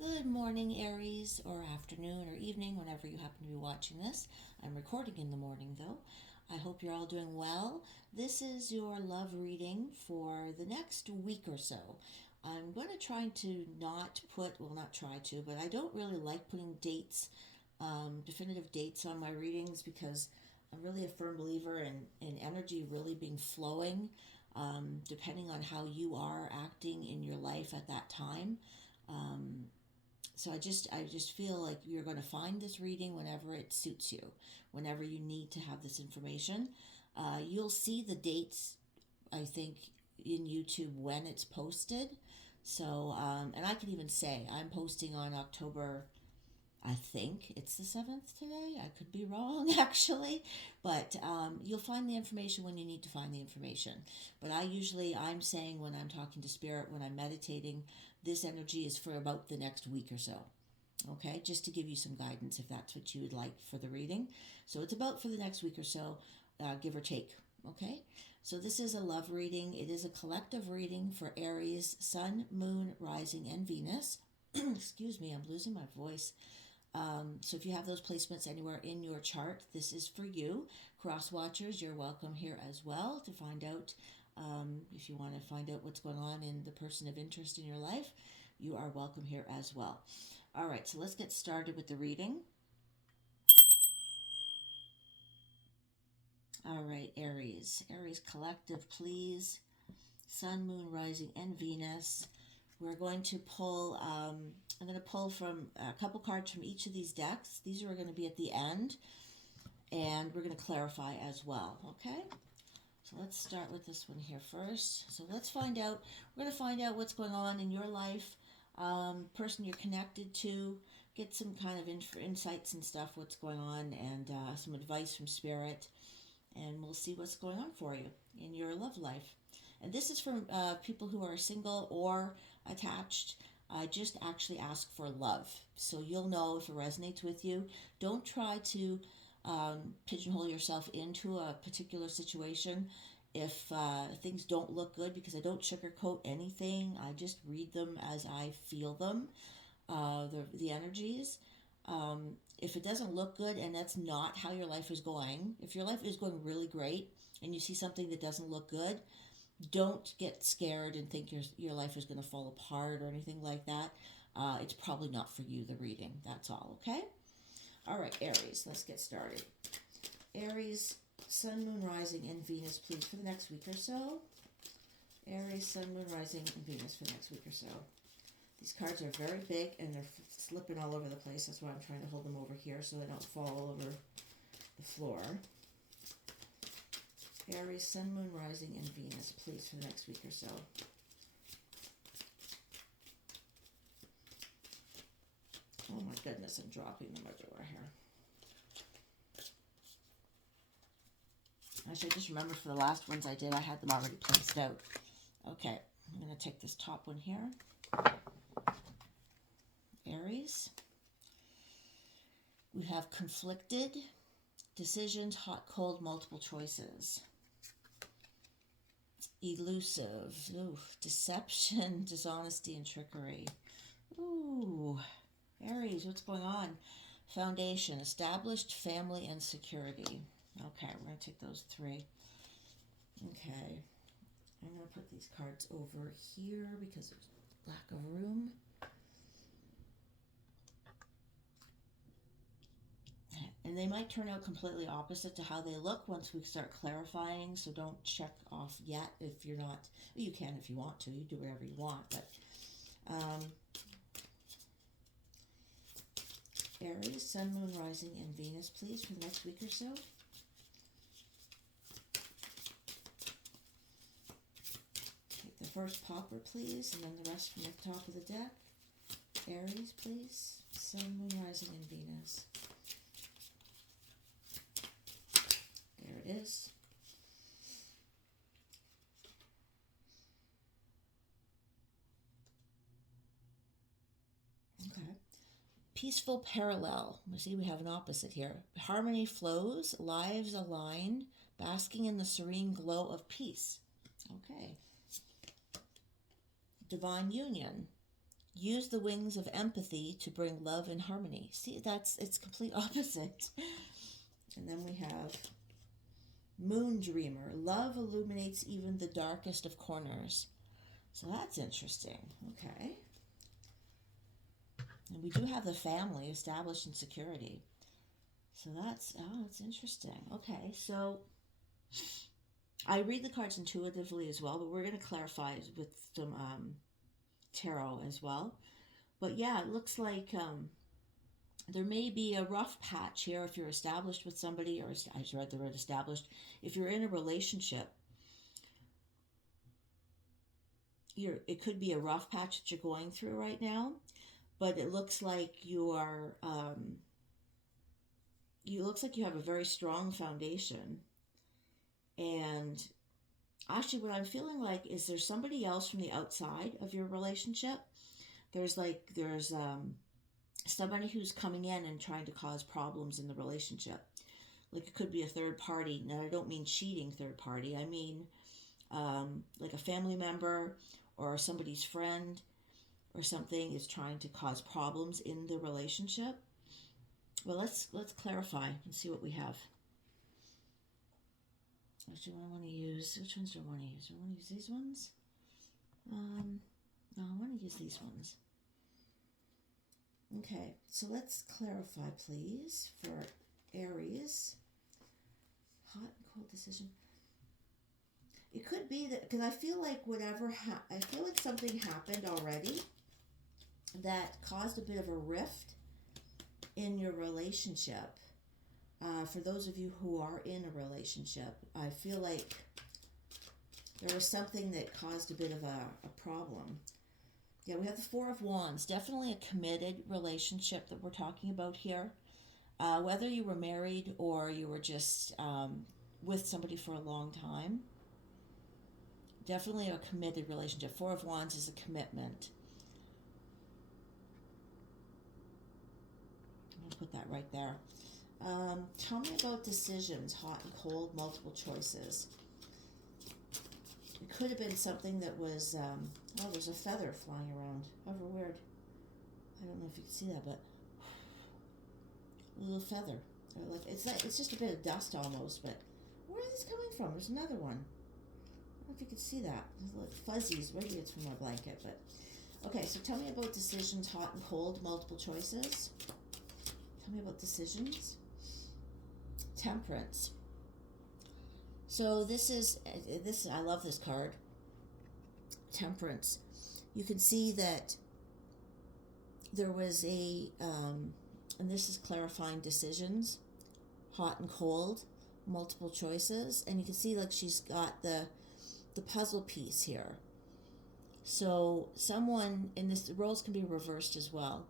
Good morning, Aries, or afternoon or evening, whenever you happen to be watching this. I'm recording in the morning, though. I hope you're all doing well. This is your love reading for the next week or so. I'm going to try to not put, well, not try to, but I don't really like putting dates, definitive dates on my readings because I'm really a firm believer in energy really being flowing, depending on how you are acting in your life at that time. Um, so I just feel like you're going to find this reading whenever it suits you, whenever you need to have this information. You'll see the dates, I think, in YouTube when it's posted. So, and I can even say I'm posting on October, I think it's the 7th today. I could be wrong, actually. But you'll find the information when you need to find the information. But I'm saying when I'm talking to Spirit, when I'm meditating, this energy is for about the next week or so. Okay, just to give you some guidance if that's what you would like for the reading. So it's about for the next week or so, give or take. Okay, so this is a love reading. It is a collective reading for Aries, Sun, Moon, Rising, and Venus. Excuse me, I'm losing my voice. So if you have those placements anywhere in your chart, this is for you. Cross watchers, you're welcome here as well to find out if you want to find out what's going on in the person of interest in your life. You are welcome here as well. All right, so let's get started with the reading. All right, Aries. Aries collective, please. Sun, Moon, Rising, and Venus. We're going to pull, I'm going to pull from a couple cards from each of these decks. These are going to be at the end, and we're going to clarify as well, okay? So let's start with this one here first. So let's find out, we're going to find out what's going on in your life, person you're connected to, get some kind of insights and stuff, what's going on, and some advice from Spirit, and we'll see what's going on for you in your love life. And this is for people who are single or attached. Just actually ask for love. So you'll know if it resonates with you. Don't try to pigeonhole yourself into a particular situation. If things don't look good, because I don't sugarcoat anything, I just read them as I feel them, the energies. If it doesn't look good and that's not how your life is going, if your life is going really great and you see something that doesn't look good, don't get scared and think your life is going to fall apart or anything like that. It's probably not for you, the reading. That's all, okay? All right, Aries, let's get started. Aries, Sun, Moon, Rising, and Venus, please, for the next week or so. Aries, Sun, Moon, Rising, and Venus for the next week or so. These cards are very big and they're slipping all over the place. That's why I'm trying to hold them over here so they don't fall all over the floor. Aries, Sun, Moon, Rising, and Venus, please, for the next week or so. Oh my goodness, I'm dropping them everywhere here. Actually, I just remember for the last ones I did, I had them already placed out. Okay, I'm going to take this top one here. Aries. We have conflicted, decisions, hot, cold, multiple choices. Elusive, deception, dishonesty, and trickery. Ooh, Aries, what's going on? Foundation, established, family, and security. Okay, we're going to take those three. Okay, I'm going to put these cards over here because there's lack of room. And they might turn out completely opposite to how they look once we start clarifying, so don't check off yet if you're not. You can if you want to. You do whatever you want, but Aries, Sun, Moon, Rising, and Venus, please, for the next week or so. Take the first popper, please, and then the rest from the top of the deck. Aries, please. Sun, Moon, Rising, and Venus. There it is. Okay. Peaceful parallel. We see we have an opposite here. Harmony flows, lives align, basking in the serene glow of peace. Okay. Divine union. use the wings of empathy to bring love and harmony. See, it's complete opposite. And then we have Moon Dreamer. Love illuminates even the darkest of corners. So that's interesting. Okay. And we do have the family established in security. So that's interesting. Okay, so I read the cards intuitively as well, but we're going to clarify with some tarot as well. But yeah, it looks like there may be a rough patch here if you're established with somebody, or I just read the word established. If you're in a relationship, it could be a rough patch that you're going through right now, but it looks like you looks like you have a very strong foundation. And actually, what I'm feeling like is there's somebody else from the outside of your relationship. There's somebody who's coming in and trying to cause problems in the relationship. Like it could be a third party. Now, I don't mean cheating third party. I mean like a family member or somebody's friend or something is trying to cause problems in the relationship. Well, let's clarify and see what we have. Which do I want to use? Which ones do I want to use? Do I want to use these ones? No, I want to use these ones. Okay, so let's clarify, please, for Aries. Hot and cold decision. It could be that, because I feel like I feel like something happened already that caused a bit of a rift in your relationship. For those of you who are in a relationship, I feel like there was something that caused a bit of a problem. Yeah, we have the Four of Wands. Definitely a committed relationship that we're talking about here. Whether you were married or you were just with somebody for a long time. Definitely a committed relationship. Four of Wands is a commitment. I'm going to put that right there. Tell me about decisions, hot and cold, multiple choices. It could have been something that was, there's a feather flying around. However weird. I don't know if you can see that, but a little feather. Like it's just a bit of dust almost, but where is this coming from? There's another one. I don't know if you can see that. There's like fuzzies. Maybe it's from my blanket, but okay. So tell me about decisions, hot and cold, multiple choices. Tell me about decisions. Temperance. So this I love this card. Temperance. You can see that there was and this is clarifying decisions, hot and cold, multiple choices, and you can see like she's got the puzzle piece here. So someone, and this, the roles can be reversed as well.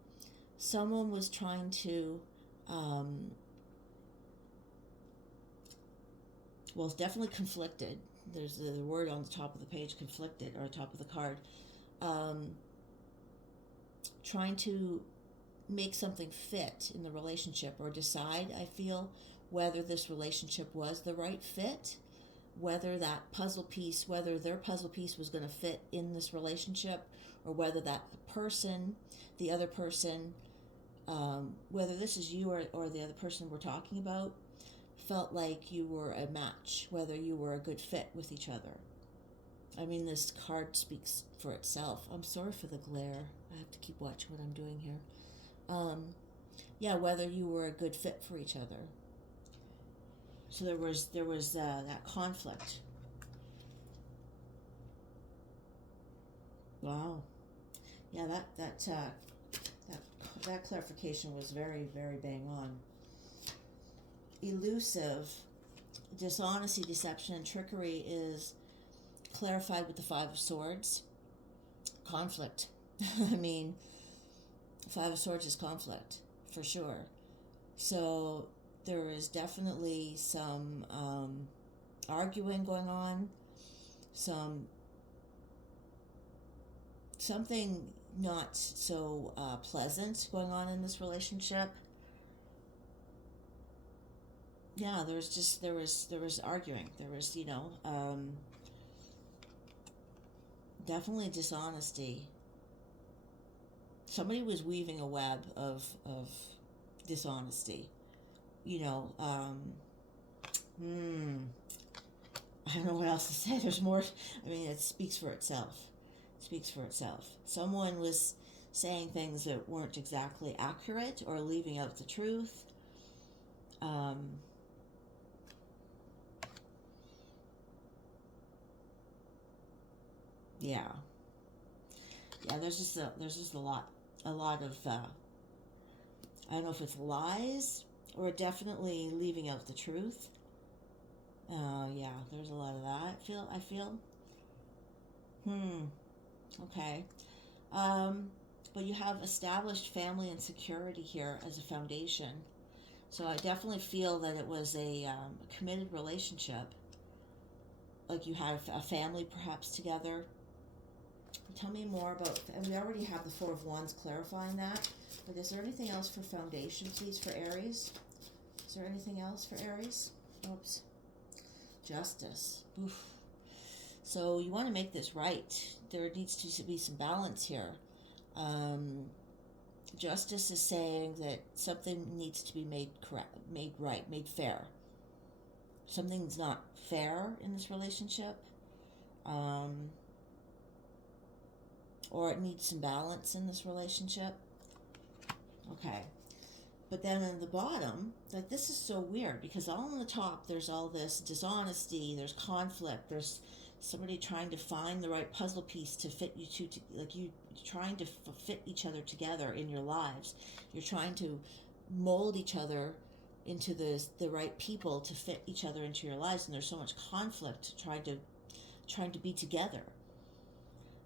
Someone was trying to well, it's definitely conflicted. There's the word on the top of the page, conflicted, or top of the card. Trying to make something fit in the relationship or decide, I feel, whether this relationship was the right fit, whether that puzzle piece, whether their puzzle piece was going to fit in this relationship, or whether that person, the other person, whether this is you or the other person we're talking about, felt like you were a match, whether you were a good fit with each other. I mean, this card speaks for itself. I'm sorry for the glare. I have to keep watching what I'm doing here. Yeah, whether you were a good fit for each other. So there was that conflict. Wow. Yeah, that clarification was very, very bang on. Elusive, dishonesty, deception, and trickery is clarified with the Five of Swords. Conflict. I mean, Five of Swords is conflict, for sure. So there is definitely some arguing going on, something not so pleasant going on in this relationship. Yeah, there was arguing. There was, definitely dishonesty. somebody was weaving a web of dishonesty. You know, I don't know what else to say. There's more. I mean, it speaks for itself. It speaks for itself. Someone was saying things that weren't exactly accurate or leaving out the truth. Yeah, yeah. There's just a lot of I don't know if it's lies or definitely leaving out the truth. Yeah, there's a lot of that. I feel. Hmm. Okay. Um, but you have established family and security here as a foundation. So I definitely feel that it was a committed relationship. Like you had a family perhaps together. Tell me more about, and we already have the Four of Wands clarifying that, but is there anything else for foundation, please, for Aries? Is there anything else for Aries? Oops. Justice. Oof. So you want to make this right. There needs to be some balance here. Um, Justice is saying that something needs to be made correct, made right, made fair. Something's not fair in this relationship, um, or it needs some balance in this relationship. Okay. But then in the bottom, like this is so weird because all on the top there's all this dishonesty, there's conflict, there's somebody trying to find the right puzzle piece to fit you two to, like you trying to fit each other together in your lives. You're trying to mold each other into the right people to fit each other into your lives, and there's so much conflict trying to be together.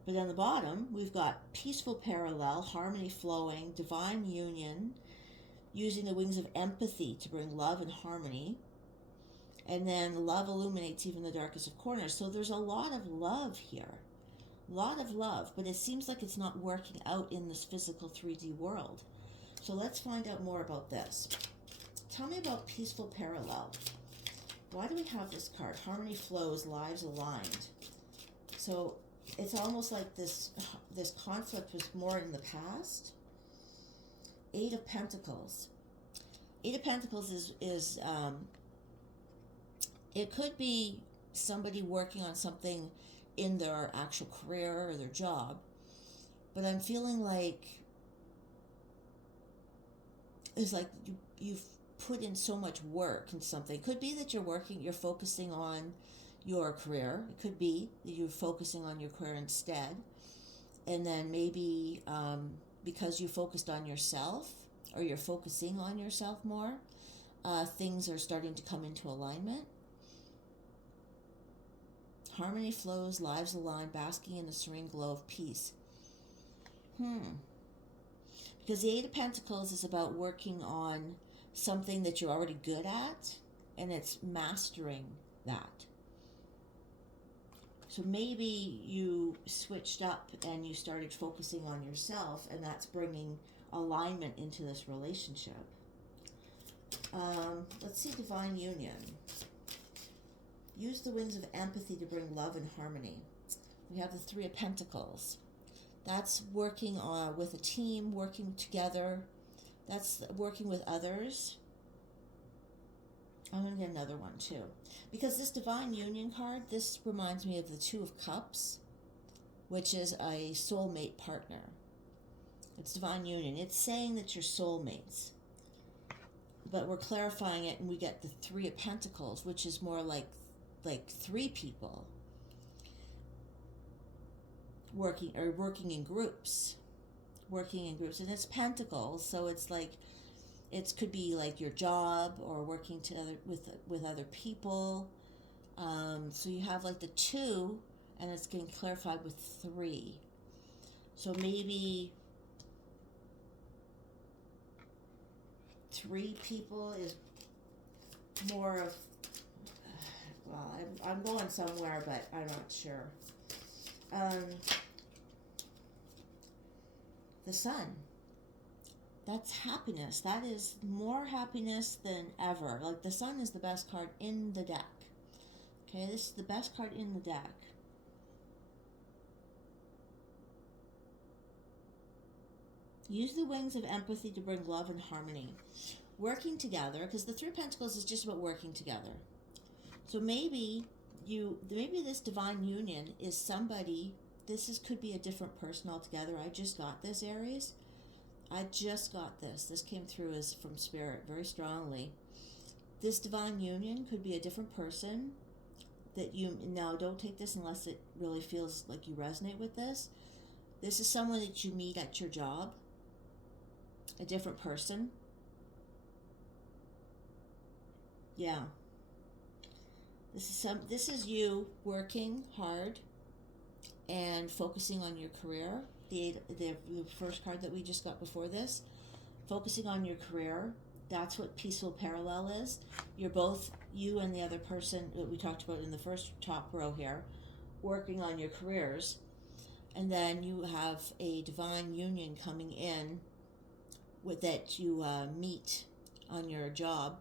But on the bottom, we've got peaceful parallel, harmony flowing, divine union, using the wings of empathy to bring love and harmony. And then love illuminates even the darkest of corners. So there's a lot of love here. A lot of love, but it seems like it's not working out in this physical 3D world. So let's find out more about this. Tell me about peaceful parallel. Why do we have this card? Harmony flows, lives aligned. So it's almost like this conflict was more in the past. Eight of Pentacles. Eight of Pentacles is it could be somebody working on something in their actual career or their job, but I'm feeling like it's like you've put in so much work in something. It could be that you're focusing on your career. It could be that you're focusing on your career instead, and then maybe because you focused on yourself, or you're focusing on yourself more, things are starting to come into alignment. Harmony flows, lives align, basking in the serene glow of peace. Because the Eight of Pentacles is about working on something that you're already good at, and it's mastering that. So maybe you switched up and you started focusing on yourself, and that's bringing alignment into this relationship. Let's see, divine union. Use the wings of empathy to bring love and harmony. We have the Three of Pentacles. That's working with a team, working together. That's working with others. I'm going to get another one too. Because this divine union card, this reminds me of the Two of Cups, which is a soulmate partner. It's divine union. It's saying that you're soulmates. But we're clarifying it, and we get the Three of Pentacles, which is more like three people working in groups. And it's pentacles, so it's like it could be like your job or working with other people. So you have like the two, and it's getting clarified with three. So maybe three people is more of, well, I'm going somewhere, but I'm not sure. The Sun. That's happiness. That is more happiness than ever. Like the Sun is the best card in the deck. Okay, this is the best card in the deck. Use the wings of empathy to bring love and harmony. Working together, because the Three of Pentacles is just about working together. So maybe this divine union is somebody, could be a different person altogether. I just got this, Aries. I just got this. This came through as from Spirit very strongly. This divine union could be a different person that you, now don't take this unless it really feels like you resonate with this. This is someone that you meet at your job, a different person. Yeah. This is you working hard and focusing on your career. The first card that we just got before this, focusing on your career. That's what peaceful parallel is. You're both, you and the other person that we talked about in the first top row here, working on your careers. And then you have a divine union coming in with that you meet on your job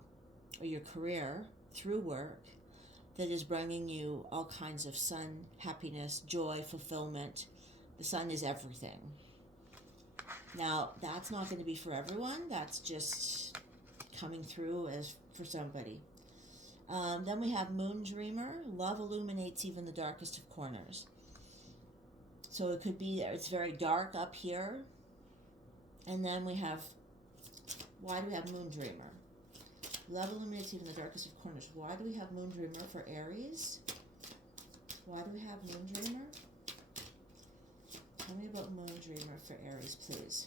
or your career through work, that is bringing you all kinds of sun, happiness, joy, fulfillment. The sun is everything. Now, that's not going to be for everyone. That's just coming through as for somebody. Then we have Moon Dreamer. Love illuminates even the darkest of corners. So it could be, it's very dark up here. And then we have, why do we have Moon Dreamer? Love illuminates even the darkest of corners. Why do we have Moon Dreamer for Aries? Why do we have Moon Dreamer? Tell me about Moon Dreamer for Aries, please.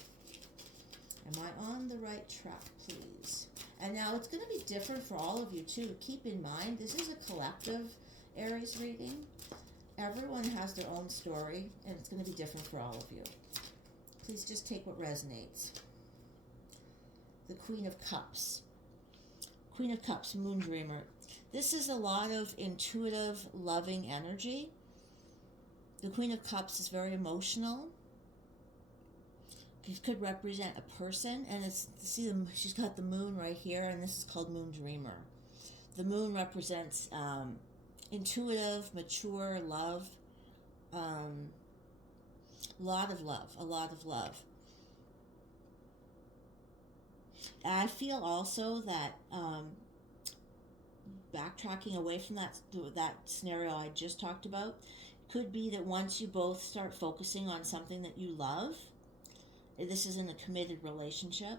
Am I on the right track, please? And now it's going to be different for all of you, too. Keep in mind, this is a collective Aries reading. Everyone has their own story, and it's going to be different for all of you. Please just take what resonates. The Queen of Cups. Queen of Cups, Moon Dreamer. This is a lot of intuitive, loving energy. The Queen of Cups is very emotional. It could represent a person, and she's got the moon right here, and this is called Moon Dreamer. The moon represents intuitive, mature love, a lot of love. I feel also that backtracking away from that scenario I just talked about, could be that once you both start focusing on something that you love, this is in a committed relationship,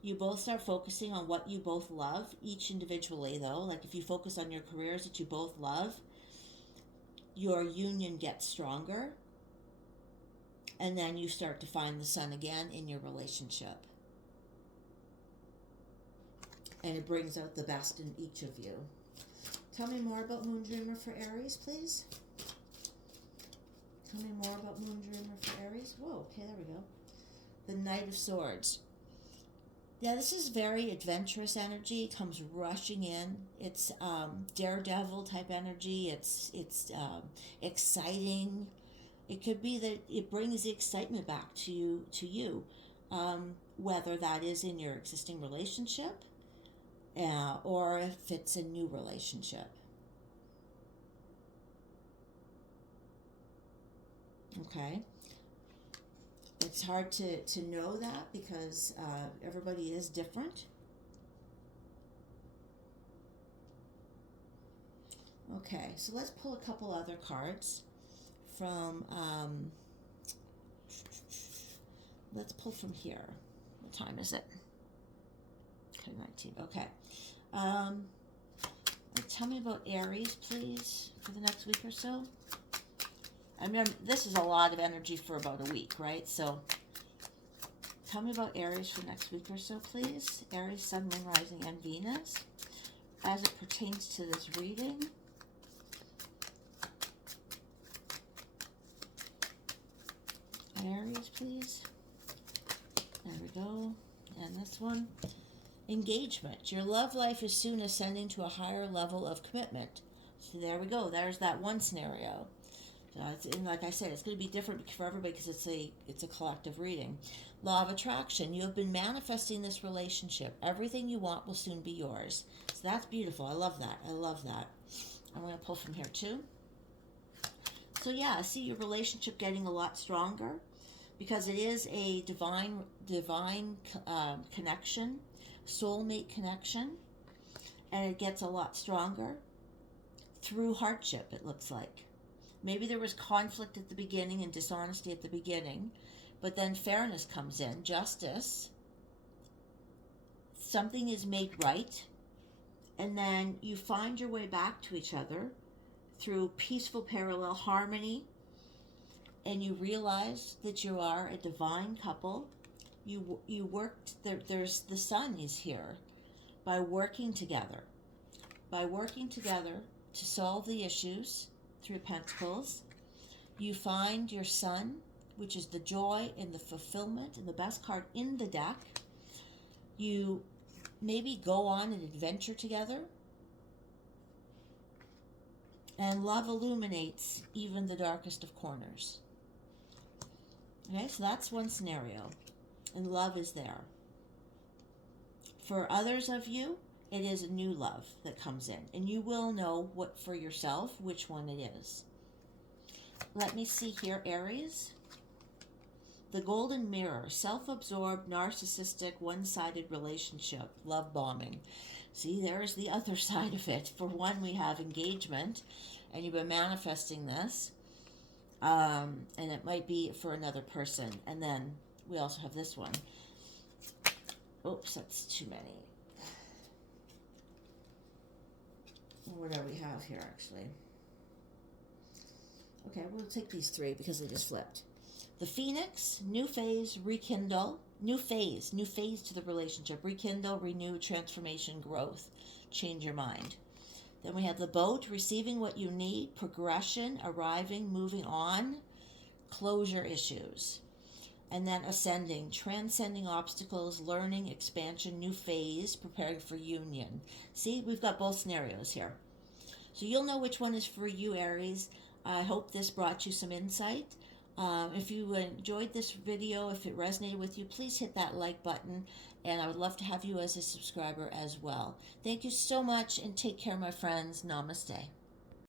you both start focusing on what you both love, each individually though. Like if you focus on your careers that you both love, your union gets stronger, and then you start to find the sun again in your relationship. And it brings out the best in each of you. Tell me more about Moon Dreamer for Aries, please. Tell me more about Moon Dreamer for Aries. Whoa, okay, there we go. The Knight of Swords. Yeah, this is very adventurous energy. It comes rushing in. It's daredevil type energy. It's exciting. It could be that it brings the excitement back to you, whether that is in your existing relationship, or if it's a new relationship. Okay. It's hard to know that because everybody is different. Okay, so let's pull a couple other cards from, let's pull from here. What time is it? Okay, 19, okay. Tell me about Aries, please, for the next week or so. I mean, this is a lot of energy for about a week, right? So tell me about Aries for next week or so, please. Aries, Sun, Moon, Rising, and Venus, as it pertains to this reading. Aries, please. There we go. And this one. Engagement. Your love life is soon ascending to a higher level of commitment. So there we go. There's that one scenario. And like I said, it's going to be different for everybody because it's a collective reading. Law of attraction. You have been manifesting this relationship. Everything you want will soon be yours. So that's beautiful. I love that. I love that. I'm going to pull from here too. So yeah, I see your relationship getting a lot stronger. because it is a divine connection, soulmate connection, and it gets a lot stronger through hardship, it looks like. Maybe there was conflict at the beginning and dishonesty at the beginning, but then fairness comes in, justice, something is made right, and then you find your way back to each other through peaceful parallel harmony, and you realize that you are a divine couple. You worked there. There's the sun is here by working together, to solve the issues. Through Pentacles, you find your sun, which is the joy and the fulfillment, and the best card in the deck. You maybe go on an adventure together, and love illuminates even the darkest of corners. Okay, so that's one scenario, and love is there. For others of you, it is a new love that comes in, and you will know what for yourself which one it is. Let me see here, Aries. The golden mirror, self-absorbed, narcissistic, one-sided relationship, love bombing. See, there's the other side of it. For one, we have engagement, and you've been manifesting this, and it might be for another person. And then we also have this one. Oops, that's too many. What do we have here, actually? Okay, we'll take these three because they just flipped. The Phoenix, new phase, rekindle, new phase to the relationship, rekindle, renew, transformation, growth, change your mind. Then we have the Boat, receiving what you need, progression, arriving, moving on, closure issues. And then Ascending, transcending obstacles, learning, expansion, new phase, preparing for union. See, we've got both scenarios here. So you'll know which one is for you, Aries. I hope this brought you some insight. If you enjoyed this video, if it resonated with you, please hit that like button, and I would love to have you as a subscriber as well. Thank you so much, and take care, my friends. Namaste.